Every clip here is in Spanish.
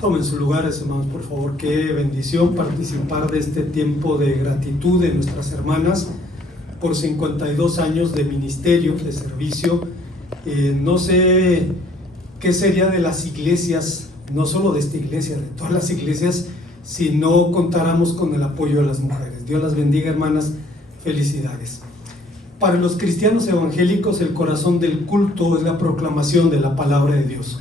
Tomen sus lugares, hermanos, por favor. Qué bendición participar de este tiempo de gratitud de nuestras hermanas por 52 años de ministerio, de servicio. No sé qué sería de las iglesias, no solo de esta iglesia, de todas las iglesias, si no contáramos con el apoyo de las mujeres. Dios las bendiga, hermanas. Felicidades. Para los cristianos evangélicos, el corazón del culto es la proclamación de la palabra de Dios.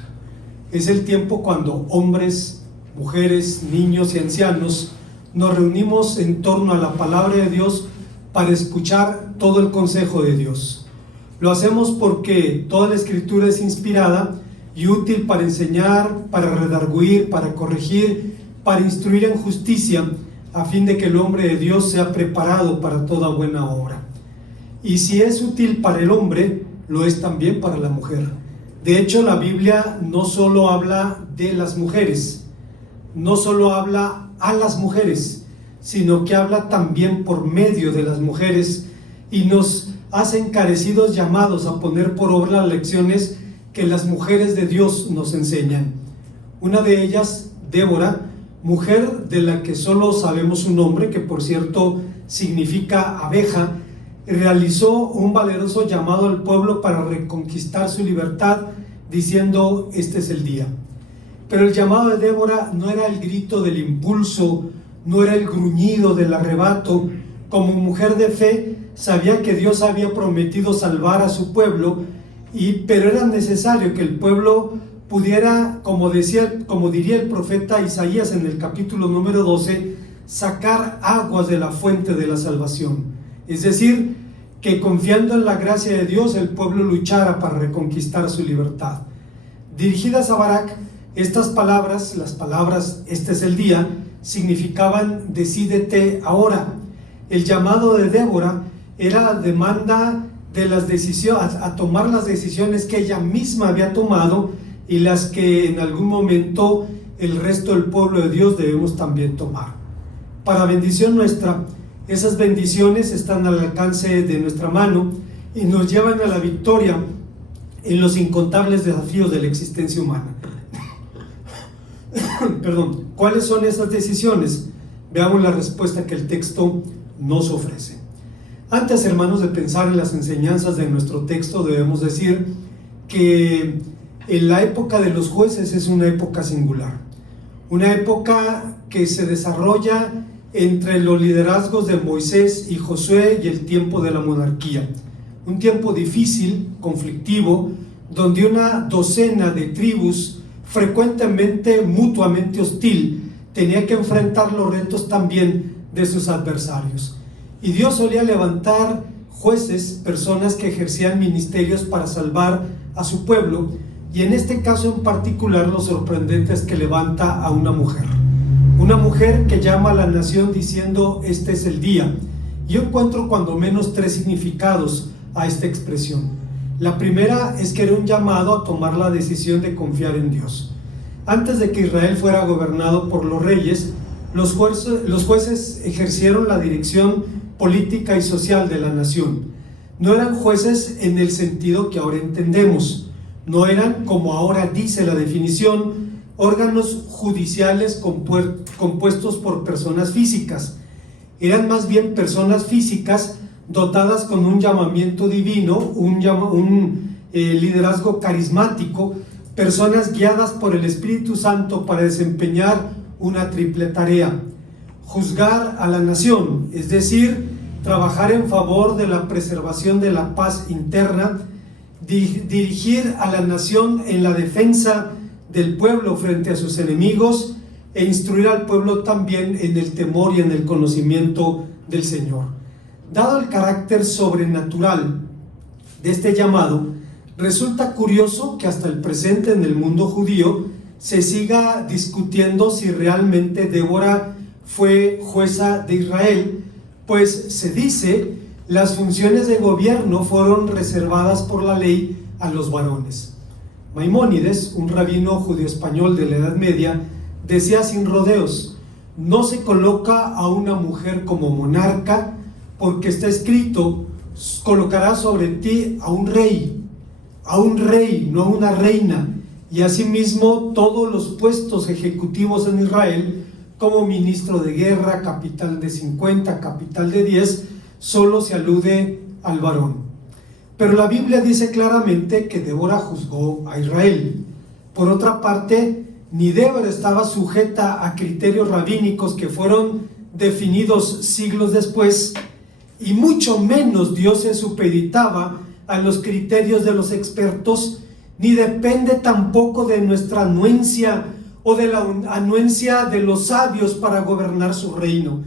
Es el tiempo cuando hombres, mujeres, niños y ancianos nos reunimos en torno a la palabra de Dios para escuchar todo el consejo de Dios. Lo hacemos porque toda la escritura es inspirada y útil para enseñar, para redarguir, para corregir, para instruir en justicia, a fin de que el hombre de Dios sea preparado para toda buena obra. Y si es útil para el hombre, lo es también para la mujer. De hecho, la Biblia no solo habla de las mujeres, no solo habla a las mujeres, sino que habla también por medio de las mujeres y nos hace encarecidos llamados a poner por obra las lecciones que las mujeres de Dios nos enseñan. Una de ellas, Débora, mujer de la que solo sabemos su nombre, que por cierto significa abeja, realizó un valeroso llamado al pueblo para reconquistar su libertad, diciendo: este es el día. Pero el llamado de Débora no era el grito del impulso, no era el gruñido del arrebato. Como mujer de fe, sabía que Dios había prometido salvar a su pueblo, pero era necesario que el pueblo pudiera, como diría el profeta Isaías en el capítulo número 12, sacar aguas de la fuente de la salvación. Es decir, que confiando en la gracia de Dios, el pueblo luchara para reconquistar su libertad. Dirigidas a Barak, estas palabras, las palabras "este es el día", significaban decídete ahora. El llamado de Débora era la demanda de las decisiones, a tomar las decisiones que ella misma había tomado y las que en algún momento el resto del pueblo de Dios debemos también tomar. Para bendición nuestra, esas bendiciones están al alcance de nuestra mano y nos llevan a la victoria en los incontables desafíos de la existencia humana. Perdón. ¿Cuáles son esas decisiones? Veamos la respuesta que el texto nos ofrece. Antes, hermanos, de pensar en las enseñanzas de nuestro texto, debemos decir que en la época de los jueces es una época singular, una época que se desarrolla entre los liderazgos de Moisés y Josué y el tiempo de la monarquía. Un tiempo difícil, conflictivo, donde una docena de tribus, frecuentemente mutuamente hostil, tenía que enfrentar los retos también de sus adversarios. Y Dios solía levantar jueces, personas que ejercían ministerios para salvar a su pueblo, y en este caso en particular lo sorprendente es que levanta a una mujer que llama a la nación diciendo: este es el día. Yo encuentro cuando menos tres significados a esta expresión. La primera es que era un llamado a tomar la decisión de confiar en Dios. Antes de que Israel fuera gobernado por los reyes, los jueces ejercieron la dirección política y social de la nación. No eran jueces en el sentido que ahora entendemos, no eran, como ahora dice la definición, órganos judiciales compuestos por personas físicas. Eran más bien personas físicas dotadas con un llamamiento divino, un liderazgo carismático, personas guiadas por el Espíritu Santo para desempeñar una triple tarea: juzgar a la nación, es decir, trabajar en favor de la preservación de la paz interna, dirigir a la nación en la defensa del pueblo frente a sus enemigos e instruir al pueblo también en el temor y en el conocimiento del Señor. Dado el carácter sobrenatural de este llamado, resulta curioso que hasta el presente en el mundo judío se siga discutiendo si realmente Débora fue jueza de Israel, pues se dice las funciones de gobierno fueron reservadas por la ley a los varones. Maimónides, un rabino judío-español de la Edad Media, decía sin rodeos: no se coloca a una mujer como monarca, porque está escrito: colocará sobre ti a un rey, no a una reina, y asimismo todos los puestos ejecutivos en Israel, como ministro de guerra, capitán de 50, capitán de 10, solo se alude al varón. Pero la Biblia dice claramente que Débora juzgó a Israel. Por otra parte, ni Débora estaba sujeta a criterios rabínicos que fueron definidos siglos después, y mucho menos Dios se supeditaba a los criterios de los expertos, ni depende tampoco de nuestra anuencia o de la anuencia de los sabios para gobernar su reino.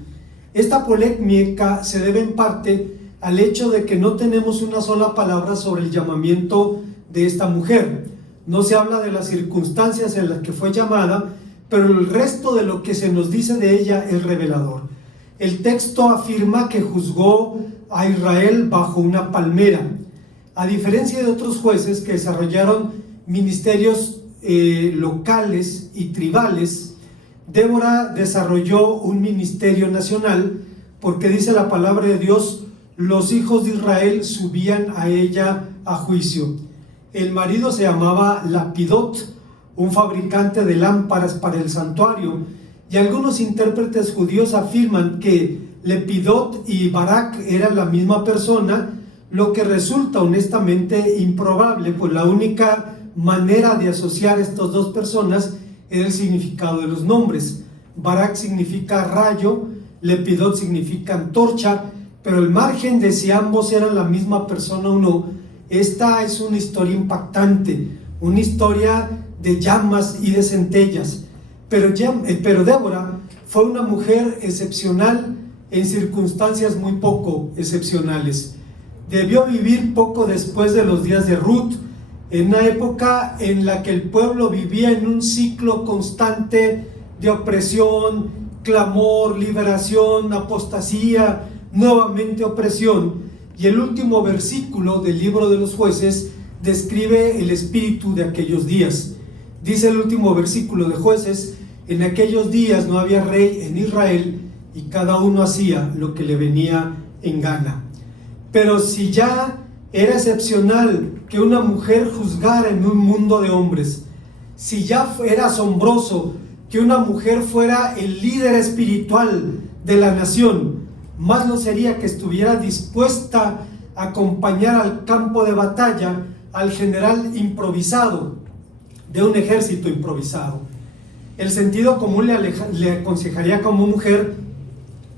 Esta polémica se debe en parte al hecho de que no tenemos una sola palabra sobre el llamamiento de esta mujer. No se habla de las circunstancias en las que fue llamada, pero el resto de lo que se nos dice de ella es revelador. El texto afirma que juzgó a Israel bajo una palmera. A diferencia de otros jueces que desarrollaron ministerios locales y tribales, Débora desarrolló un ministerio nacional, porque dice la palabra de Dios: los hijos de Israel subían a ella a juicio. El marido se llamaba Lapidot, un fabricante de lámparas para el santuario, y algunos intérpretes judíos afirman que Lapidot y Barak eran la misma persona, lo que resulta honestamente improbable, pues la única manera de asociar estas dos personas era el significado de los nombres. Barak significa rayo, Lapidot significa antorcha, pero el margen de si ambos eran la misma persona o no, esta es una historia impactante, una historia de llamas y de centellas. Pero Débora fue una mujer excepcional en circunstancias muy poco excepcionales. Debió vivir poco después de los días de Ruth, en una época en la que el pueblo vivía en un ciclo constante de opresión, clamor, liberación, apostasía, nuevamente opresión. Y el último versículo del libro de los Jueces describe el espíritu de aquellos días. Dice el último versículo de Jueces: en aquellos días no había rey en Israel, y cada uno hacía lo que le venía en gana. Pero si ya era excepcional que una mujer juzgara en un mundo de hombres, si ya era asombroso que una mujer fuera el líder espiritual de la nación, más no sería que estuviera dispuesta a acompañar al campo de batalla al general improvisado de un ejército improvisado. El sentido común le aconsejaría como mujer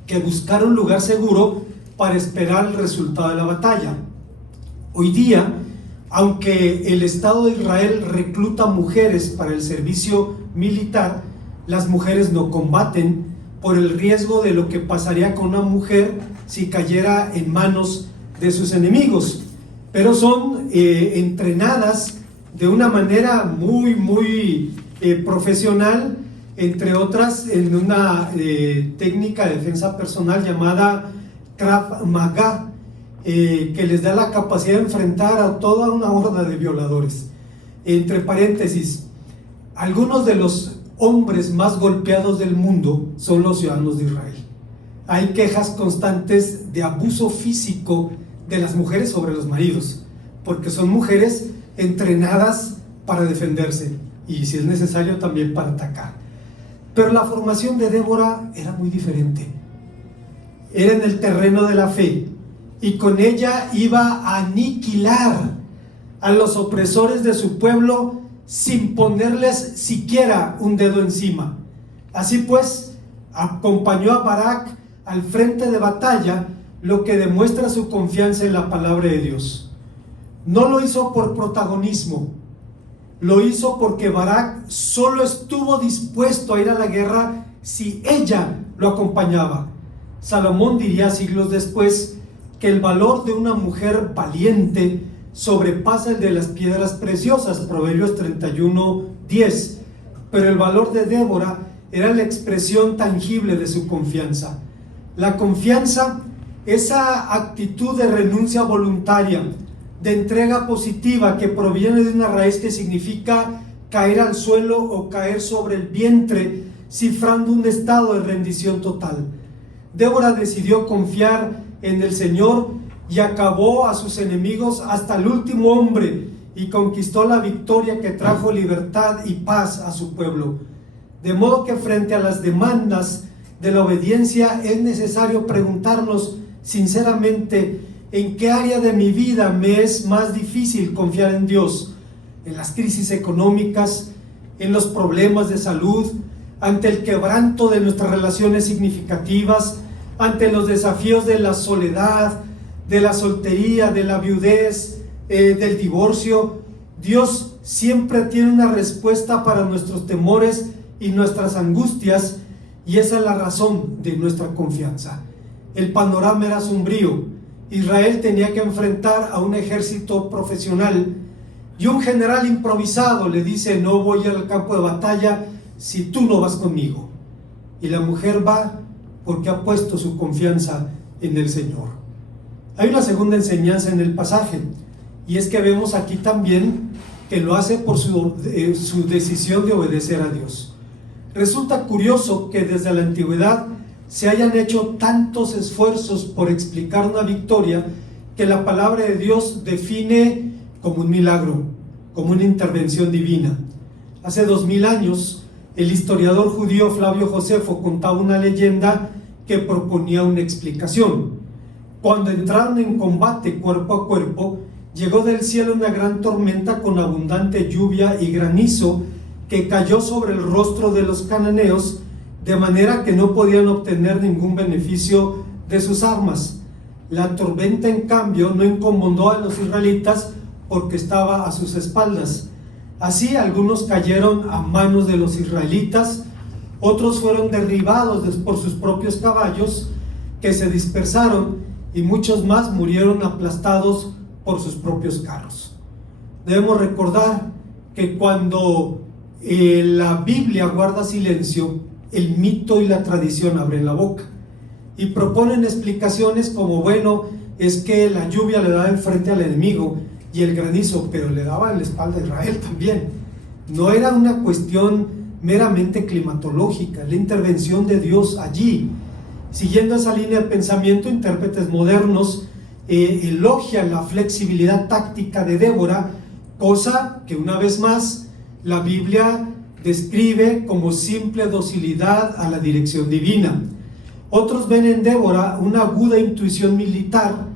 que buscara un lugar seguro para esperar el resultado de la batalla. Hoy día, aunque el Estado de Israel recluta mujeres para el servicio militar, las mujeres no combaten por el riesgo de lo que pasaría con una mujer si cayera en manos de sus enemigos, pero son entrenadas de una manera muy profesional, entre otras en una técnica de defensa personal llamada Krav Maga, que les da la capacidad de enfrentar a toda una horda de violadores. Entre paréntesis, algunos de los hombres más golpeados del mundo son los ciudadanos de Israel. Hay quejas constantes de abuso físico de las mujeres sobre los maridos, porque son mujeres entrenadas para defenderse y, si es necesario, también para atacar. Pero la formación de Débora era muy diferente. Era en el terreno de la fe, y con ella iba a aniquilar a los opresores de su pueblo sin ponerles siquiera un dedo encima. Así pues, acompañó a Barak al frente de batalla, lo que demuestra su confianza en la palabra de Dios. No lo hizo por protagonismo, lo hizo porque Barak solo estuvo dispuesto a ir a la guerra si ella lo acompañaba. Salomón diría siglos después que el valor de una mujer valiente sobrepasa el de las piedras preciosas, Proverbios 31:10, pero el valor de Débora era la expresión tangible de su confianza. La confianza, esa actitud de renuncia voluntaria, de entrega positiva que proviene de una raíz que significa caer al suelo o caer sobre el vientre, cifrando un estado de rendición total. Débora decidió confiar en el Señor y acabó a sus enemigos hasta el último hombre, y conquistó la victoria que trajo libertad y paz a su pueblo. De modo que frente a las demandas de la obediencia es necesario preguntarnos sinceramente en qué área de mi vida me es más difícil confiar en Dios: en las crisis económicas, en los problemas de salud, ante el quebranto de nuestras relaciones significativas, ante los desafíos de la soledad, de la soltería, de la viudez, del divorcio. Dios siempre tiene una respuesta para nuestros temores y nuestras angustias, y esa es la razón de nuestra confianza. El panorama era sombrío. Israel tenía que enfrentar a un ejército profesional, y un general improvisado le dice: no voy al campo de batalla si tú no vas conmigo. Y la mujer va porque ha puesto su confianza en el Señor. Hay una segunda enseñanza en el pasaje, y es que vemos aquí también que lo hace por su decisión de obedecer a Dios. Resulta curioso que desde la antigüedad se hayan hecho tantos esfuerzos por explicar una victoria que la palabra de Dios define como un milagro, como una intervención divina. Hace 2000 años, el historiador judío Flavio Josefo contaba una leyenda que proponía una explicación. Cuando entraron en combate cuerpo a cuerpo, llegó del cielo una gran tormenta con abundante lluvia y granizo que cayó sobre el rostro de los cananeos, de manera que no podían obtener ningún beneficio de sus armas. La tormenta, en cambio, no incomodó a los israelitas porque estaba a sus espaldas. Así, algunos cayeron a manos de los israelitas, otros fueron derribados por sus propios caballos, que se dispersaron, y muchos más murieron aplastados por sus propios carros. Debemos recordar que cuando la Biblia guarda silencio, el mito y la tradición abren la boca y proponen explicaciones como: bueno, es que la lluvia le daba enfrente al enemigo y el granizo, pero le daba en la espalda a Israel también. No era una cuestión meramente climatológica, la intervención de Dios allí. Siguiendo esa línea de pensamiento, intérpretes modernos elogian la flexibilidad táctica de Débora, cosa que una vez más la Biblia describe como simple docilidad a la dirección divina. Otros ven en Débora una aguda intuición militar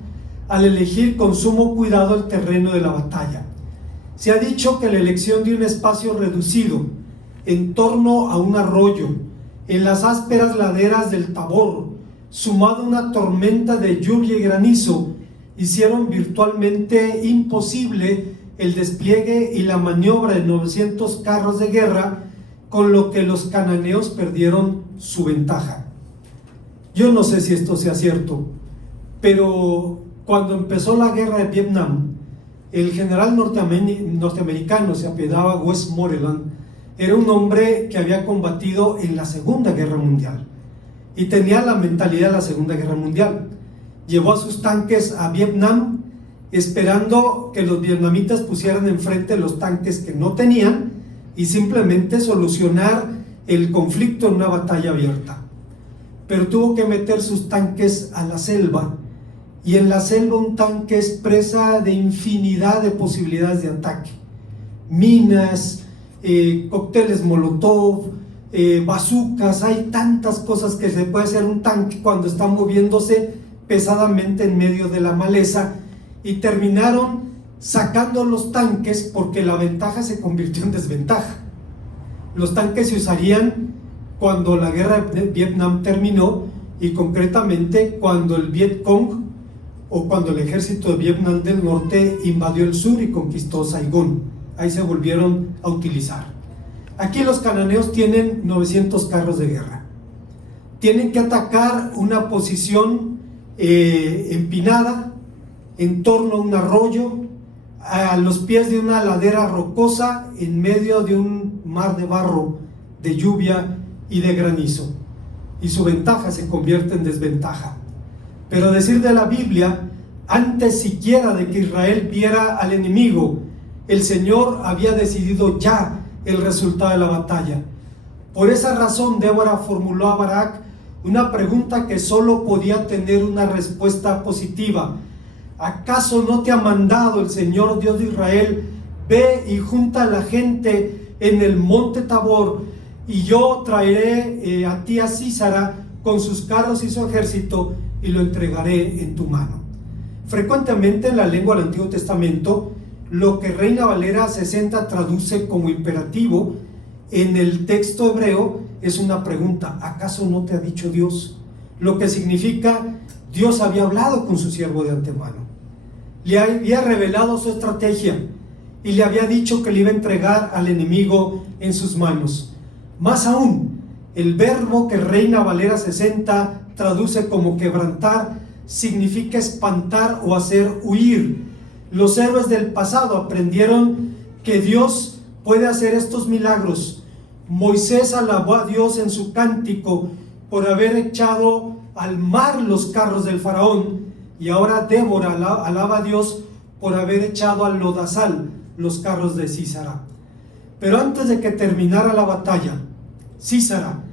al elegir con sumo cuidado el terreno de la batalla. Se ha dicho que la elección de un espacio reducido en torno a un arroyo, en las ásperas laderas del Tabor, sumado a una tormenta de lluvia y granizo, hicieron virtualmente imposible el despliegue y la maniobra de 900 carros de guerra, con lo que los cananeos perdieron su ventaja. Yo no sé si esto sea cierto, pero cuando empezó la guerra de Vietnam, el general norteamericano, se apellidaba Westmoreland, era un hombre que había combatido en la Segunda Guerra Mundial y tenía la mentalidad de la Segunda Guerra Mundial. Llevó a sus tanques a Vietnam esperando que los vietnamitas pusieran enfrente los tanques que no tenían y simplemente solucionar el conflicto en una batalla abierta. Pero tuvo que meter sus tanques a la selva, y en la selva un tanque es presa de infinidad de posibilidades de ataque: minas, cócteles molotov, bazucas. Hay tantas cosas que se puede hacer un tanque cuando está moviéndose pesadamente en medio de la maleza, y terminaron sacando los tanques porque la ventaja se convirtió en desventaja. Los tanques se usarían cuando la guerra de Vietnam terminó, y concretamente cuando el Vietcong, o cuando el ejército de Vietnam del Norte invadió el sur y conquistó Saigón. Ahí se volvieron a utilizar. Aquí los cananeos tienen 900 carros de guerra. Tienen que atacar una posición empinada en torno a un arroyo, a los pies de una ladera rocosa, en medio de un mar de barro, de lluvia y de granizo, y su ventaja se convierte en desventaja. Pero decir de la Biblia, antes siquiera de que Israel viera al enemigo, el Señor había decidido ya el resultado de la batalla. Por esa razón, Débora formuló a Barak una pregunta que solo podía tener una respuesta positiva: ¿acaso no te ha mandado el Señor Dios de Israel ve y junta a la gente en el monte Tabor, y yo traeré a ti a Sísara con sus carros y su ejército, y lo entregaré en tu mano. Frecuentemente en la lengua del Antiguo Testamento, lo que Reina Valera 60 traduce como imperativo, en el texto hebreo es una pregunta: ¿acaso no te ha dicho Dios? Lo que significa, Dios había hablado con su siervo de antemano, le había revelado su estrategia y le había dicho que le iba a entregar al enemigo en sus manos. Más aún, el verbo que Reina Valera 60 traduce como quebrantar significa espantar o hacer huir. Los héroes del pasado aprendieron que Dios puede hacer estos milagros. Moisés alabó a Dios en su cántico por haber echado al mar los carros del faraón, y ahora Débora alaba a Dios por haber echado al lodazal los carros de Sísara. Pero antes de que terminara la batalla, Sísara,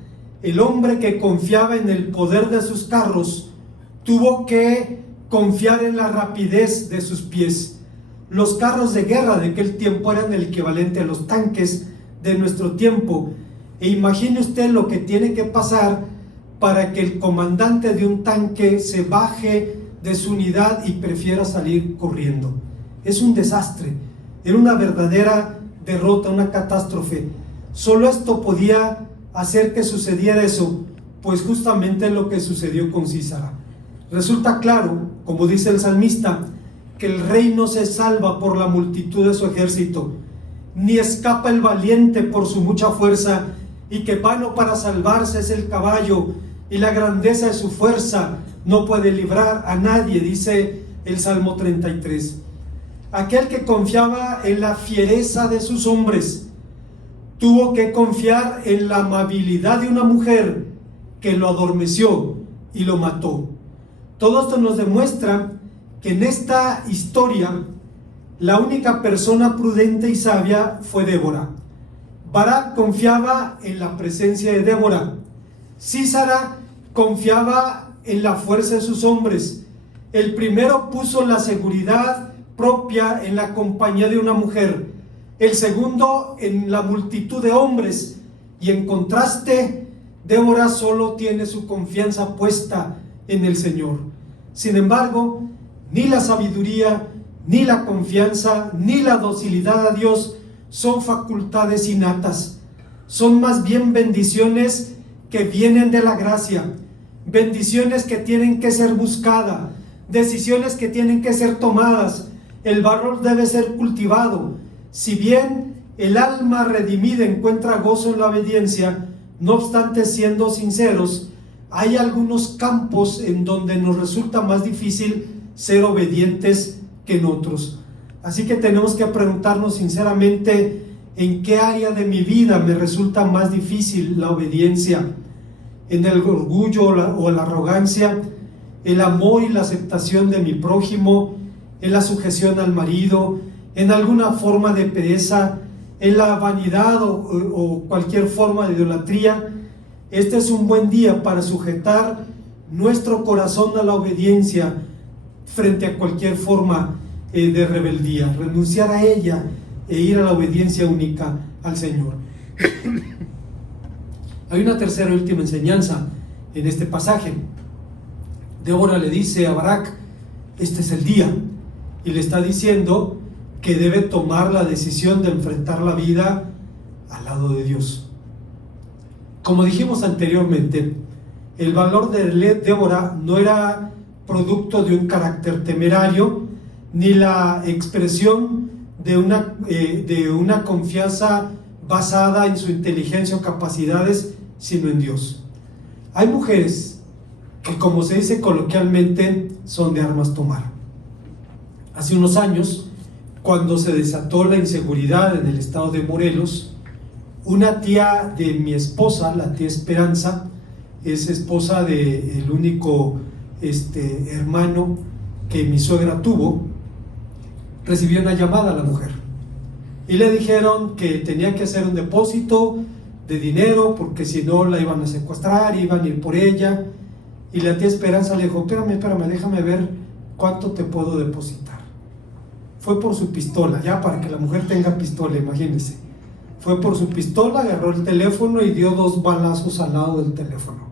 el hombre que confiaba en el poder de sus carros, tuvo que confiar en la rapidez de sus pies. Los carros de guerra de aquel tiempo eran el equivalente a los tanques de nuestro tiempo, e imagine usted lo que tiene que pasar para que el comandante de un tanque se baje de su unidad y prefiera salir corriendo. Es un desastre, era una verdadera derrota, una catástrofe. Solo esto podía hacer que sucediera eso, pues justamente lo que sucedió con Sísara. Resulta claro, como dice el salmista, que el rey no se salva por la multitud de su ejército, ni escapa el valiente por su mucha fuerza, y que vano para salvarse es el caballo, y la grandeza de su fuerza no puede librar a nadie, dice el Salmo 33. Aquel que confiaba en la fiereza de sus hombres, tuvo que confiar en la amabilidad de una mujer que lo adormeció y lo mató. Todo esto nos demuestra que en esta historia la única persona prudente y sabia fue Débora. Barak confiaba en la presencia de Débora. Sísara confiaba en la fuerza de sus hombres. El primero puso la seguridad propia en la compañía de una mujer, el segundo en la multitud de hombres, y en contraste, Débora solo tiene su confianza puesta en el Señor. Sin embargo, ni la sabiduría, ni la confianza, ni la docilidad a Dios son facultades innatas, son más bien bendiciones que vienen de la gracia, bendiciones que tienen que ser buscadas, decisiones que tienen que ser tomadas. El valor debe ser cultivado. Si bien el alma redimida encuentra gozo en la obediencia, no obstante, siendo sinceros, hay algunos campos en donde nos resulta más difícil ser obedientes que en otros. Así que tenemos que preguntarnos sinceramente, ¿en qué área de mi vida me resulta más difícil la obediencia? ¿En el orgullo o la arrogancia? ¿El amor y la aceptación de mi prójimo? ¿En la sujeción al marido? ¿En alguna forma de pereza? ¿En la vanidad o cualquier forma de idolatría? Este es un buen día para sujetar nuestro corazón a la obediencia frente a cualquier forma de rebeldía, renunciar a ella e ir a la obediencia única al Señor. Hay una tercera y última enseñanza en este pasaje. Débora le dice a Barak: este es el día, y le está diciendo que debe tomar la decisión de enfrentar la vida al lado de Dios. Como dijimos anteriormente, el valor de Débora no era producto de un carácter temerario, ni la expresión de una confianza basada en su inteligencia o capacidades, sino en Dios. Hay mujeres que, como se dice coloquialmente, son de armas tomar. Hace unos años, cuando se desató la inseguridad en el estado de Morelos, una tía de mi esposa, la tía Esperanza, es esposa del único hermano que mi suegra tuvo, recibió una llamada a la mujer y le dijeron que tenía que hacer un depósito de dinero porque si no la iban a secuestrar, iban a ir por ella. Y la tía Esperanza le dijo: espérame, déjame ver cuánto te puedo depositar. fue por su pistola, ya para que la mujer tenga pistola, imagínense. Fue por su pistola, agarró el teléfono y dio 2 balazos al lado del teléfono.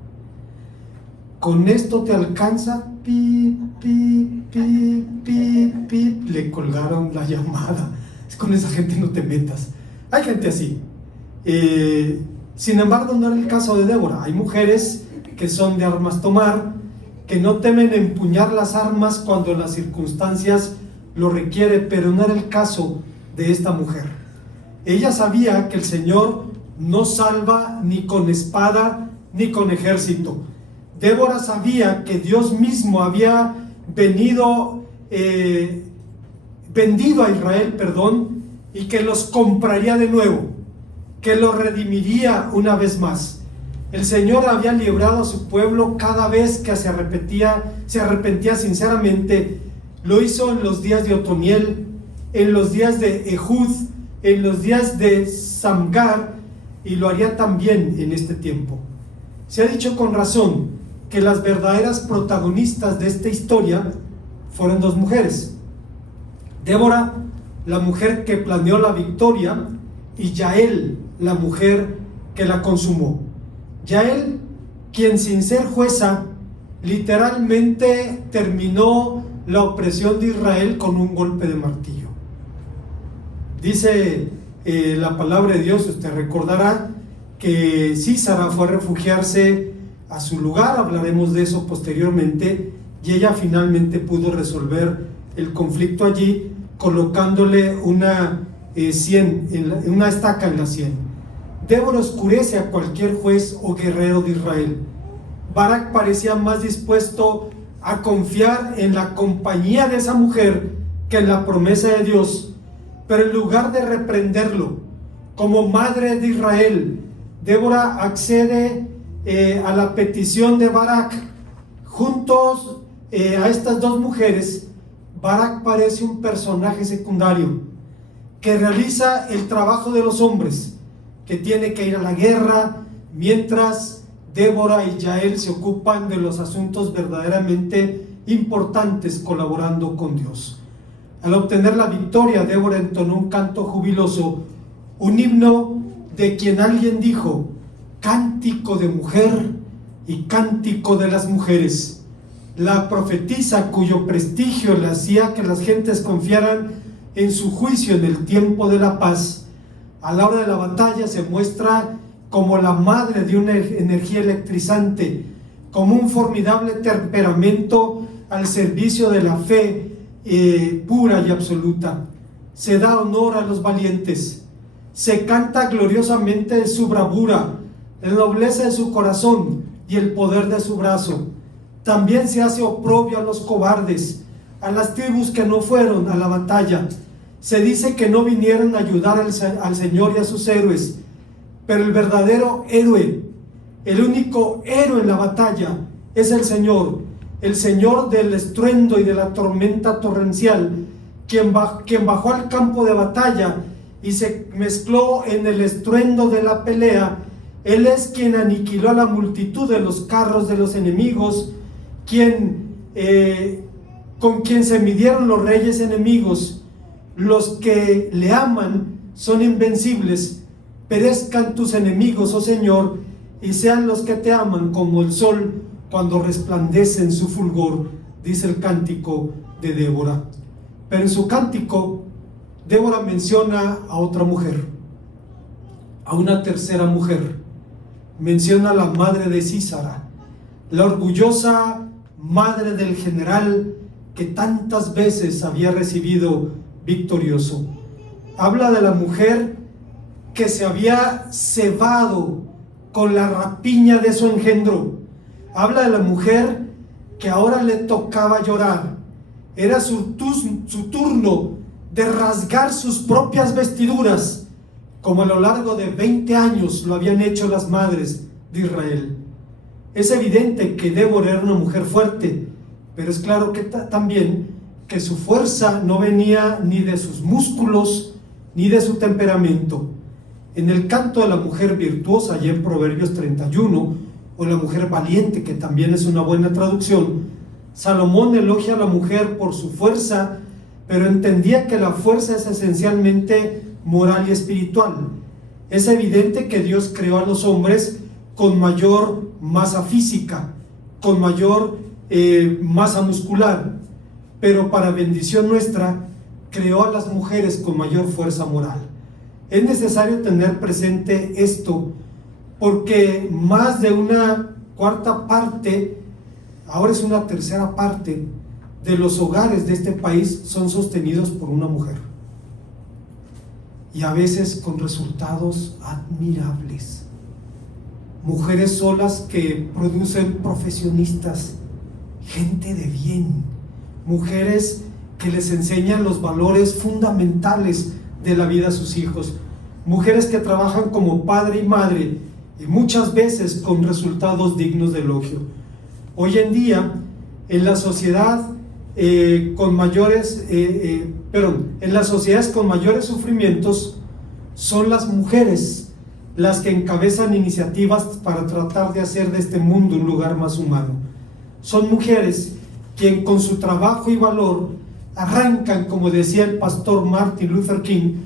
¿Con esto te alcanza? Pi, pi, pi, pi, pi. Le colgaron la llamada. Con esa gente no te metas. Hay gente así. Sin embargo, no era el caso de Débora. Hay mujeres que son de armas tomar, que no temen empuñar las armas cuando las circunstancias lo requieren, pero no era el caso de esta mujer. Ella sabía que el Señor no salva ni con espada ni con ejército. Débora sabía que Dios mismo había vendido a Israel, y que los compraría de nuevo, que los redimiría una vez más. El Señor había librado a su pueblo cada vez que se arrepentía sinceramente. Lo hizo en los días de Otoniel, en los días de Ehud, en los días de Samgar, y lo haría también en este tiempo. Se ha dicho con razón que las verdaderas protagonistas de esta historia fueron 2 mujeres. Débora, la mujer que planeó la victoria, y Yael, la mujer que la consumó. Yael, quien sin ser jueza, literalmente terminó la opresión de Israel con un golpe de martillo. Dice la palabra de Dios, usted recordará, que Sísara fue a refugiarse a su lugar, hablaremos de eso posteriormente, y ella finalmente pudo resolver el conflicto allí, colocándole una estaca en la sien. Débora oscurece a cualquier juez o guerrero de Israel. Barak parecía más dispuesto a confiar en la compañía de esa mujer que en la promesa de Dios, pero en lugar de reprenderlo como madre de Israel, Débora accede a la petición de Barak. Juntos a estas 2 mujeres, Barak parece un personaje secundario que realiza el trabajo de los hombres, que tiene que ir a la guerra, mientras Débora y Yael se ocupan de los asuntos verdaderamente importantes, colaborando con Dios. Al obtener la victoria, Débora entonó un canto jubiloso, un himno de quien alguien dijo: cántico de mujer y cántico de las mujeres. La profetisa, cuyo prestigio le hacía que las gentes confiaran en su juicio en el tiempo de la paz, a la hora de la batalla se muestra como la madre de una energía electrizante, como un formidable temperamento al servicio de la fe pura y absoluta. Se da honor a los valientes, se canta gloriosamente de su bravura, la nobleza de su corazón y el poder de su brazo. También se hace oprobio a los cobardes, a las tribus que no fueron a la batalla. Se dice que no vinieron a ayudar al Señor y a sus héroes, pero el verdadero héroe, el único héroe en la batalla, es el Señor del estruendo y de la tormenta torrencial, quien bajó al campo de batalla y se mezcló en el estruendo de la pelea. Él es quien aniquiló a la multitud de los carros de los enemigos, con quien se midieron los reyes enemigos. Los que le aman son invencibles. Perezcan tus enemigos, oh Señor, y sean los que te aman como el sol cuando resplandece en su fulgor, dice el cántico de Débora. Pero en su cántico, Débora menciona a otra mujer, a una tercera mujer. Menciona a la madre de Sísara, la orgullosa madre del general que tantas veces había recibido victorioso. Habla de la mujer que se había cebado con la rapiña de su engendro. Habla de la mujer que ahora le tocaba llorar. Era su turno de rasgar sus propias vestiduras, como a lo largo de 20 años lo habían hecho las madres de Israel. Es evidente que Débora era una mujer fuerte, pero es claro que también que su fuerza no venía ni de sus músculos ni de su temperamento. En el canto de la mujer virtuosa, allá en Proverbios 31, o la mujer valiente, que también es una buena traducción, Salomón elogia a la mujer por su fuerza pero entendía que la fuerza es esencialmente moral y espiritual. Es evidente que Dios creó a los hombres con mayor masa física, con mayor masa muscular, pero para bendición nuestra creó a las mujeres con mayor fuerza moral. Es necesario tener presente esto, porque más de una cuarta parte, ahora es una tercera parte, de los hogares de este país son sostenidos por una mujer. Y a veces con resultados admirables. Mujeres solas que producen profesionistas, gente de bien, mujeres que les enseñan los valores fundamentales de la vida a sus hijos, mujeres que trabajan como padre y madre y muchas veces con resultados dignos de elogio. Hoy en día, en la sociedad en las sociedades con mayores sufrimientos, son las mujeres las que encabezan iniciativas para tratar de hacer de este mundo un lugar más humano. Son mujeres quien con su trabajo y valor arrancan, como decía el pastor Martin Luther King,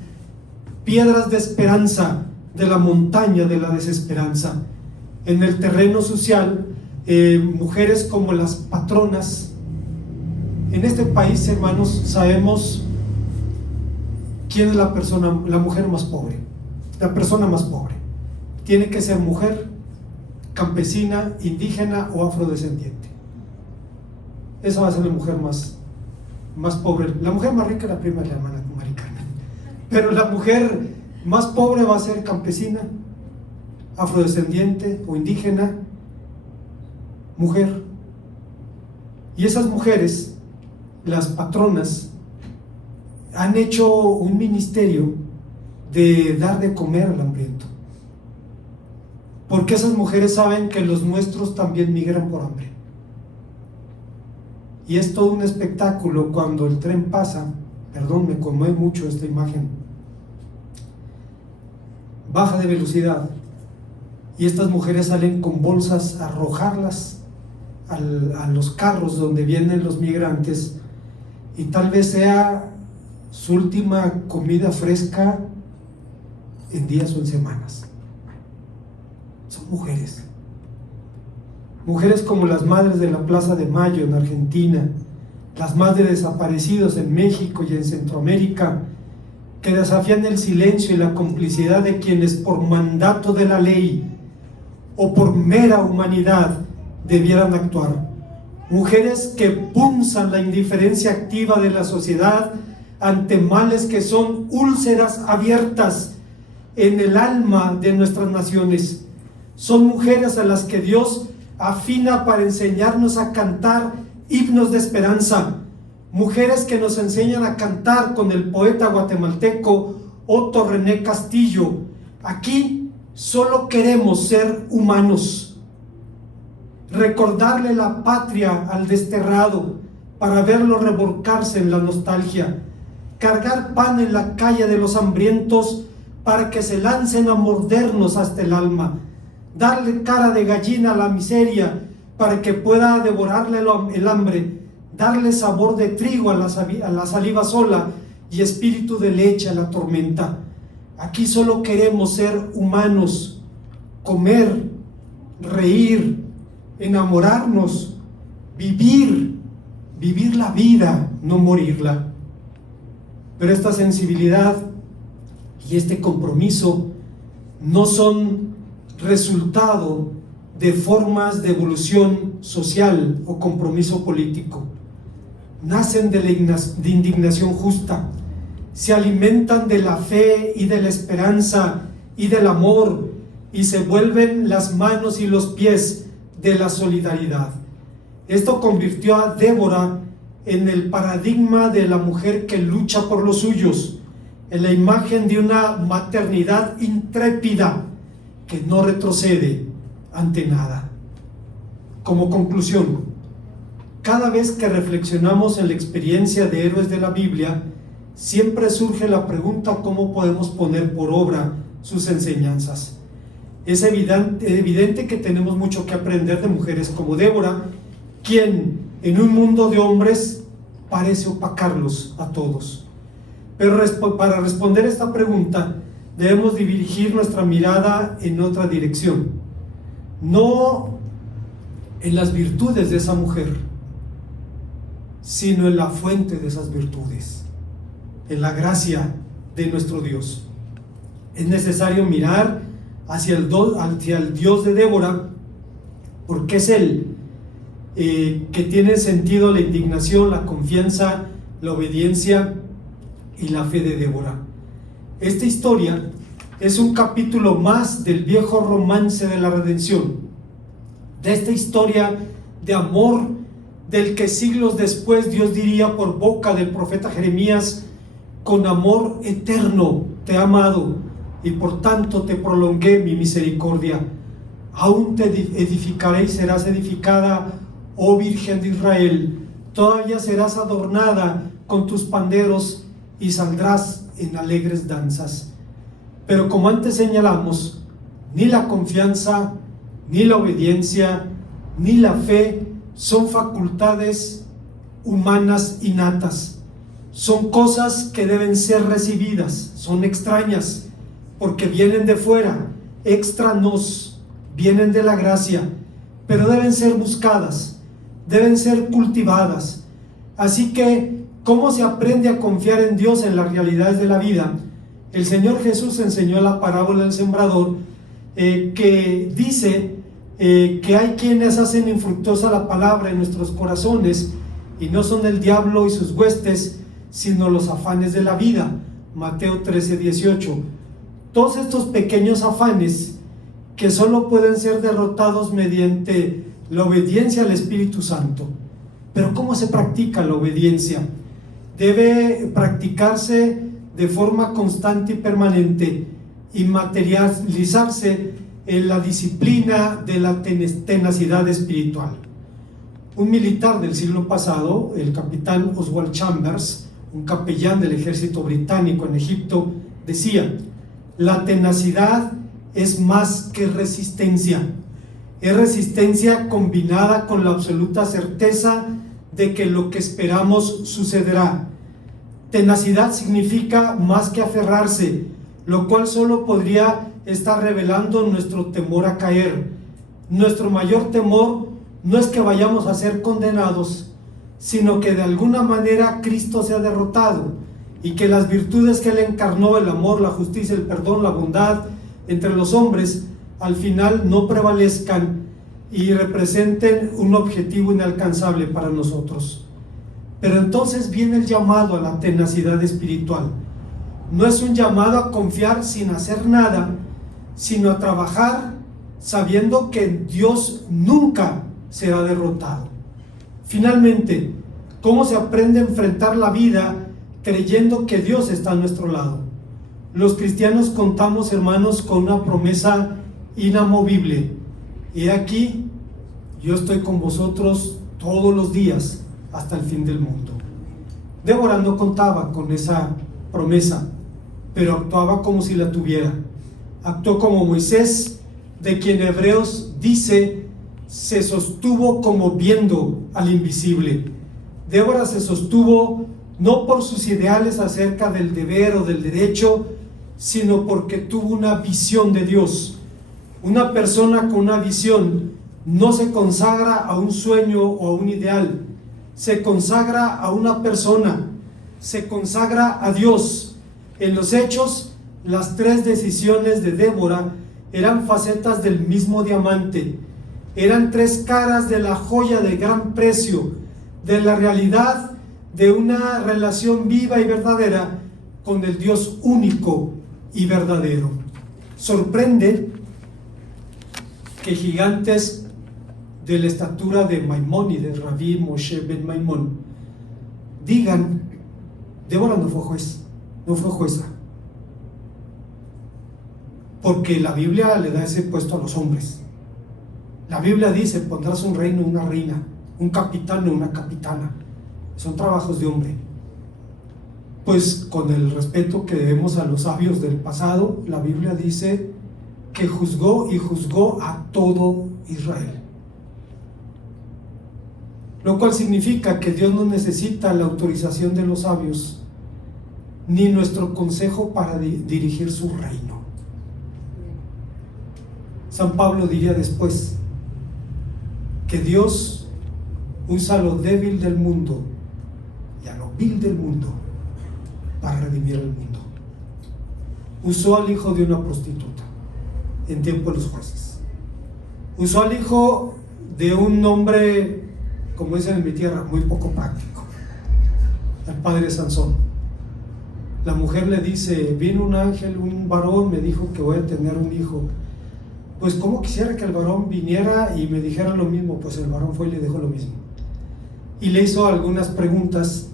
piedras de esperanza de la montaña de la desesperanza. En el terreno social, mujeres como las patronas. En este país, hermanos, sabemos quién es la mujer más pobre, la persona más pobre. Tiene que ser mujer, campesina, indígena o afrodescendiente. Esa va a ser la mujer más pobre. La mujer más rica, la prima de la hermana Mari Carmen. Pero la mujer más pobre va a ser campesina, afrodescendiente o indígena, mujer. Y esas mujeres, las patronas, han hecho un ministerio de dar de comer al hambriento, porque esas mujeres saben que los nuestros también migran por hambre. Y es todo un espectáculo cuando el tren pasa. Perdón, me conmueve mucho esta imagen. Baja de velocidad y estas mujeres salen con bolsas a arrojarlas a los carros donde vienen los migrantes, y tal vez sea su última comida fresca en días o en semanas. Son mujeres. Mujeres como las madres de la Plaza de Mayo en Argentina, las madres desaparecidos en México y en Centroamérica, que desafían el silencio y la complicidad de quienes por mandato de la ley o por mera humanidad debieran actuar. Mujeres que punzan la indiferencia activa de la sociedad ante males que son úlceras abiertas en el alma de nuestras naciones. Son mujeres a las que Dios afina para enseñarnos a cantar himnos de esperanza. Mujeres que nos enseñan a cantar con el poeta guatemalteco Otto René Castillo. Aquí solo queremos ser humanos. Recordarle la patria al desterrado para verlo revolcarse en la nostalgia. Cargar pan en la calle de los hambrientos para que se lancen a mordernos hasta el alma. Darle cara de gallina a la miseria para que pueda devorarle el hambre. Darle sabor de trigo a la saliva sola y espíritu de leche a la tormenta. Aquí solo queremos ser humanos, comer, reír, enamorarnos, vivir la vida, no morirla. Pero esta sensibilidad y este compromiso no son resultado de formas de evolución social o compromiso político. Nacen de indignación justa, se alimentan de la fe y de la esperanza y del amor, y se vuelven las manos y los pies de la solidaridad. Esto convirtió a Débora en el paradigma de la mujer que lucha por los suyos, en la imagen de una maternidad intrépida que no retrocede ante nada. Como conclusión, cada vez que reflexionamos en la experiencia de héroes de la Biblia, siempre surge la pregunta: ¿cómo podemos poner por obra sus enseñanzas? Es evidente que tenemos mucho que aprender de mujeres como Débora, quien en un mundo de hombres parece opacarlos a todos. Pero para responder esta pregunta, debemos dirigir nuestra mirada en otra dirección, no en las virtudes de esa mujer, sino en la fuente de esas virtudes, en la gracia de nuestro Dios. Es necesario mirar hacia el Dios de Débora, porque es Él que tiene sentido la indignación, la confianza, la obediencia y la fe de Débora. Esta historia es un capítulo más del viejo romance de la redención, de esta historia de amor del que siglos después Dios diría por boca del profeta Jeremías: con amor eterno te he amado y por tanto te prolongué mi misericordia. Aún te edificaré y serás edificada, oh Virgen de Israel. Todavía serás adornada con tus panderos y saldrás en alegres danzas. Pero como antes señalamos, ni la confianza, ni la obediencia, ni la fe son facultades humanas innatas. Son cosas que deben ser recibidas, son extrañas, porque vienen de fuera, extra nos, vienen de la gracia, pero deben ser buscadas, deben ser cultivadas. Así que, ¿cómo se aprende a confiar en Dios en las realidades de la vida? El Señor Jesús enseñó la parábola del sembrador, que dice que hay quienes hacen infructuosa la palabra en nuestros corazones, y no son el diablo y sus huestes, sino los afanes de la vida. Mateo 13:18. Todos estos pequeños afanes que solo pueden ser derrotados mediante la obediencia al Espíritu Santo. Pero ¿cómo se practica la obediencia? Debe practicarse de forma constante y permanente y materializarse en la disciplina de la tenacidad espiritual. Un militar del siglo pasado, el capitán Oswald Chambers, un capellán del ejército británico en Egipto, decía: la tenacidad es más que resistencia, es resistencia combinada con la absoluta certeza de que lo que esperamos sucederá. Tenacidad significa más que aferrarse, lo cual solo podría estar revelando nuestro temor a caer. Nuestro mayor temor no es que vayamos a ser condenados, sino que de alguna manera Cristo sea derrotado y que las virtudes que Él encarnó, el amor, la justicia, el perdón, la bondad entre los hombres, al final no prevalezcan y representen un objetivo inalcanzable para nosotros. Pero entonces viene el llamado a la tenacidad espiritual. No es un llamado a confiar sin hacer nada, sino a trabajar sabiendo que Dios nunca será derrotado. Finalmente, ¿cómo se aprende a enfrentar la vida creyendo que Dios está a nuestro lado? Los cristianos contamos, hermanos, con una promesa inamovible. Y aquí, yo estoy con vosotros todos los días hasta el fin del mundo. Débora no contaba con esa promesa, pero actuaba como si la tuviera. Actuó como Moisés, de quien Hebreos dice se sostuvo como viendo al invisible. Débora se sostuvo no por sus ideales acerca del deber o del derecho, sino porque tuvo una visión de Dios. Una persona con una visión no se consagra a un sueño o a un ideal, se consagra a una persona, se consagra a Dios. En los Hechos, las tres decisiones de Débora eran facetas del mismo diamante, eran tres caras de la joya de gran precio, de la realidad de una relación viva y verdadera con el Dios único y verdadero. Sorprende que gigantes de la estatura de Maimónides, Rabí Moshe ben Maimón, digan: Débora no fue juez, no fue jueza, porque la Biblia le da ese puesto a los hombres. La Biblia dice: pondrás un reino, una reina, un capitán o una capitana. Son trabajos de hombre. Pues con el respeto que debemos a los sabios del pasado, la Biblia dice que juzgó y juzgó a todo Israel. lo cual significa que Dios no necesita la autorización de los sabios ni nuestro consejo para dirigir su reino. San Pablo diría después que Dios usa lo débil del mundo y a lo vil del mundo para redimir el mundo. Usó al hijo de una prostituta en tiempo de los jueces. Usó al hijo de un hombre, como dicen en mi tierra, muy poco práctico, al padre Sansón. La mujer le dice: vino un ángel, un varón, me dijo que voy a tener un hijo. Pues cómo quisiera que el varón viniera y me dijera lo mismo. Pues el varón fue y le dijo lo mismo. Y le hizo algunas preguntas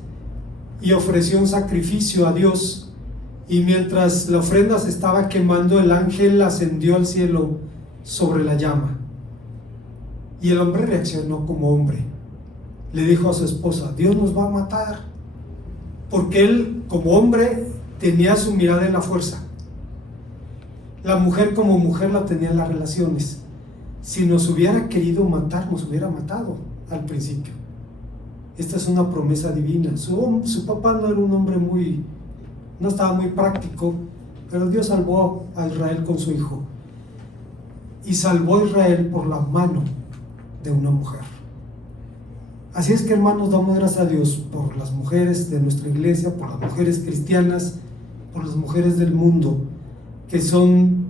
y ofreció un sacrificio a Dios. Y mientras la ofrenda se estaba quemando, el ángel ascendió al cielo sobre la llama. Y el hombre reaccionó como hombre. Le dijo a su esposa: Dios nos va a matar. Porque él, como hombre, tenía su mirada en la fuerza. La mujer, como mujer, la tenía en las relaciones. Si nos hubiera querido matar, nos hubiera matado al principio. Esta es una promesa divina. Su papá no era un hombre no estaba muy práctico, pero Dios salvó a Israel con su hijo. Y salvó a Israel por la mano de una mujer. Así es que, hermanos, damos gracias a Dios por las mujeres de nuestra iglesia, por las mujeres cristianas, por las mujeres del mundo, que son